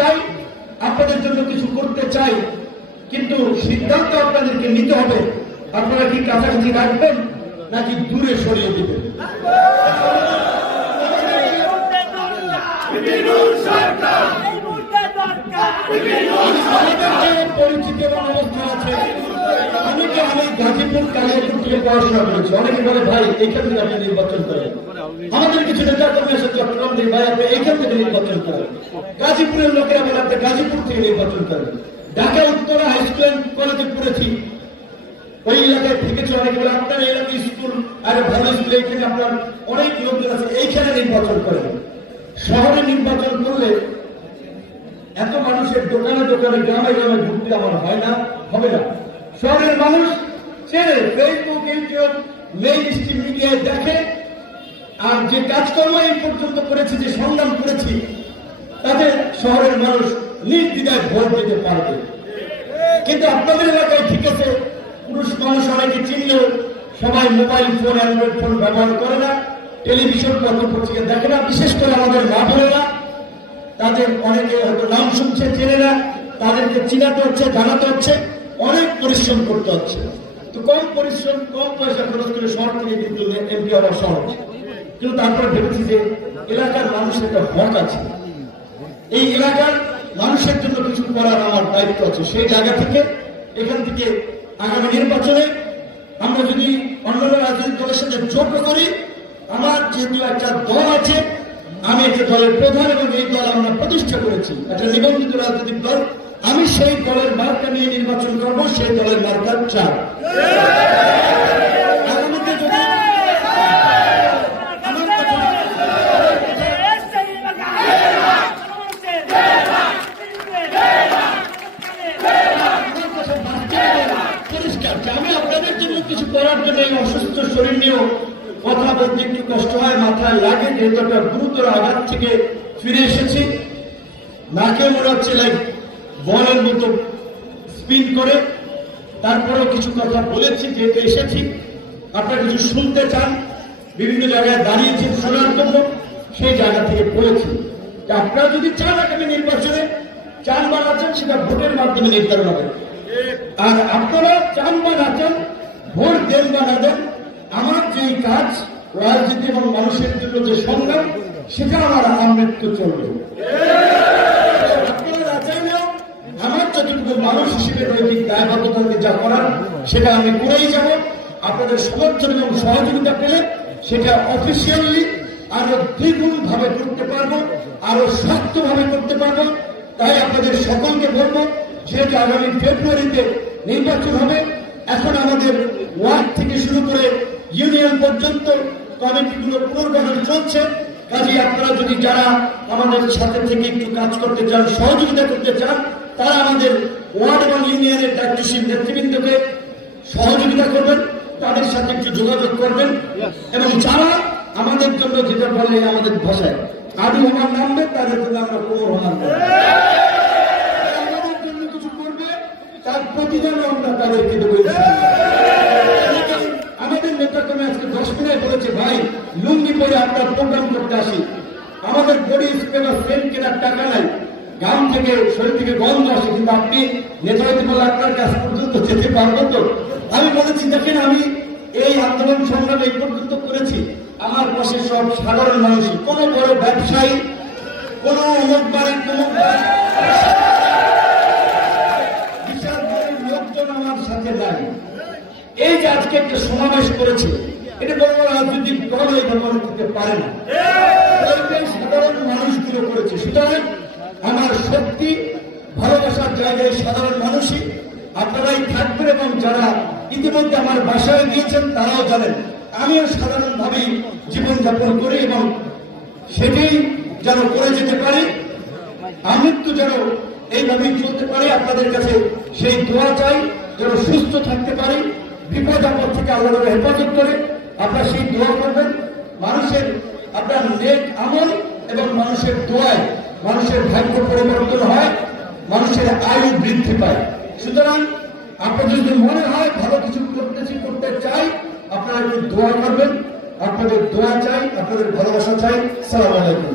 চাই, আপনাদের জন্য কিছু করতে চাই, কিন্তু সিদ্ধান্ত আপনাদেরকে নিতে হবে। আপনারা কি কাছাকাছি রাখবেন নাকি দূরে সরিয়ে দিবেন? পরিচিত এবং অবস্থা আছে, আমি গাজীপুর কালিয়াপুর থেকে পড়াশোনা করেছি। অনেকে বলে ভাই এইখান থেকে আপনি নির্বাচন করেন, আমাদের কিছু নেতা কর্মী আছে চট্টগ্রাম থেকে, ভাই আপনি এইখান থেকে নির্বাচন করেন। গাজীপুরের লোকেরা বলে আপনি গাজীপুর থেকে নির্বাচন করেন। Dhaka Uttara high school and কলেজে পড়েছি, ওই এলাকায় থেকেছে। অনেকে বলে আপনার এলাকায় স্কুল আর ভালো স্কুল, এইখানে আপনার অনেক লোকজন আছে, এইখানে নির্বাচন করেন। শহরে নির্বাচন করলে এত মানুষের দোকানে দোকানে গ্রামে গ্রামে ঘুরতে আমার হয় না, হবে না। শহরের মানুষ চেনে, ফেসবুক, ইউটিউব, মেইন স্ট্রিম মিডিয়ায় দেখে। আর যে কাজকর্ম এই পর্যন্ত করেছি, যে সংগ্রাম করেছি, তাতে শহরের মানুষ নির্দ্বিধায় ভোট দিতে পারবে। কিন্তু আপনাদের এলাকায় ঠিক আছে, পুরুষ মানুষ অনেকে চিনলেও সবাই মোবাইল ফোন, অ্যান্ড্রয়েড ফোন ব্যবহার করে না, টেলিভিশন পত্র পত্রিকা দেখে না। বিশেষ করে আমাদের মা বোনেরা, তাদের অনেকে হয়তো নাম শুনছে, চেনে না, তাদেরকে চিনাতে হচ্ছে, জানাতে হচ্ছে, অনেক পরিশ্রম করতে হচ্ছে। তো কম পরিশ্রম, কম পয়সা খরচ করে শহর থেকে কিন্তু এমপি হওয়া সহজ। কিন্তু তারপরে ভেবেছি যে এলাকার মানুষের একটা হক আছে, এই এলাকার মানুষের জন্য কিছু করার আমার দায়িত্ব আছে। সেই জায়গা থেকে এখান থেকে আগামী নির্বাচনে আমরা যদি অন্যান্য রাজনৈতিক দলের সাথে যোগ্য করি, আমার যেহেতু একটা দল আছে, আমি একটা দলের প্রধান এবং এই দল আমরা প্রতিষ্ঠা করেছি, একটা নিবন্ধিত রাজনৈতিক দল, আমি সেই দলের মার্কা নিয়ে নির্বাচন করবো, সেই দলের মার্কা চার। আগামীতে যদি আমি আপনাদের জন্য কিছু করার জন্য এই অসুস্থ শরীর নিয়েও কথা বলতে একটু কষ্ট হয়, মাথায় লাগে, যেহেতু একটা গুরুতর আঘাত থেকে ফিরে এসেছি। নাকে মনে হচ্ছে লাইক বলের মতো স্পিন করে, তারপরেও কিছু কথা বলেছি, যেহেতু এসেছি। আপনারা কিছু শুনতে চান, বিভিন্ন জায়গায় দাঁড়িয়েছেন শোনার জন্য, সেই জায়গা থেকে বলেছি যে আপনারা যদি চান আগামী নির্বাচনে চান বা না চান, সেটা ভোটের মাধ্যমে নির্ধারণ হবে। আর আপনারা চান বা না চান, ভোট দেন বা না দেন, আমার যেই কাজ রাজনীতি এবং মানুষের জন্য যে সংগ্রাম, সেটা আমার আমৃত্যু চলবে। আপনারা না চাইলেও আমার যতটুকু মানুষ হিসেবে নৈতিক দায়বদ্ধতা যা করার, সেটা আমি করেই যাব। আপনাদের সমর্থন এবং সহযোগিতা পেলে সেটা অফিসিয়ালি আরো দ্বিগুণ ভাবে করতে পারবো, আরো শক্তভাবে করতে পারবো। তাই আপনাদের সকলকে বলবো, যেহেতু আগামী ফেব্রুয়ারিতে নির্বাচন হবে, এখন আমাদের ওয়ার্ড থেকে শুরু করে ইউনিয়ন পর্যন্ত কমিটিগুলো পুনর্গঠন চলছে। কাজে আপনারা যদি যারা আমাদের সাথে থেকে একটু কাজ করতে চান, সহযোগিতা করতে চান, তারা আমাদের ওয়ার্ড এবং ইউনিয়নের দায়িত্বশীল নেতৃবৃন্দকে সহযোগিতা করবেন, তাদের সাথে একটু যোগাযোগ করবেন। এবং যারা আমাদের জন্য, যেটা বলে আমাদের ভাষায় আদু হমান নামবে, তাদের জন্য আমরা কোমর হমান আমাদের জন্য কিছু করবে, তার প্রতিদানও আমরা তাদেরকে দেবো। আমাদের নেতা কর্মী আজকে 10 মিনিট বলেছে, ভাই লুঙ্গি পরে আপনার প্রোগ্রাম করতে আসি, আমাদের বডি স্প্রে বা ফ্রেন কেনার টাকা নাই, গ্রাম থেকে শরীর থেকে গন্ধ আসে, কিন্তু আপনি নেতা হইতে বলে আপনার কাছ পর্যন্ত যেতে পারবো তো? আমি বলেছি, দেখেন আমি এই আন্দোলন সংগ্রাম এই পর্যন্ত করেছি, আমার পাশে সব সাধারণ মানুষই, কোনো বড় ব্যবসায়ী, কোনো অমুক বাড়ির কোনো বিশাল বাড়ির লোকজন আমার সাথে নাই। এই যে আজকে একটা সমাবেশ করেছে, এটা কোনো রাজনৈতিক দল এই ব্যবহার করতে পারে না, সাধারণ মানুষগুলো করেছে। সুতরাং আমার শক্তি, ভালোবাসার জায়গায় সাধারণ মানুষই, আপনারাই থাকবেন। এবং যারা ইতিমধ্যে আমার বাসায় গিয়েছেন, তারাও জানেন আমিও সাধারণভাবেই জীবনযাপন করি, এবং সেটাই যেন করে যেতে পারি, আমৃত্যু যেন এইভাবেই চলতে পারে। আপনাদের কাছে সেই দোয়া চাই, যেন সুস্থ থাকতে পারি, বিপদ আপদ থেকে আল্লাহ হেফাজত করে। আপনারা সেই দোয়া করবেন। মানুষের আপনার নেক আমল এবং মানুষের দোয়ায় মানুষের ভাগ্য পরিবর্তন হয়, মানুষের আয়ু বৃদ্ধি পায়। সুতরাং আপনাদের যদি মনে হয় ভালো কিছু করতে চাই, আপনারা একটু দোয়া করবেন। আপনাদের দোয়া চাই, আপনাদের ভালোবাসা চাই। আসসালামু আলাইকুম।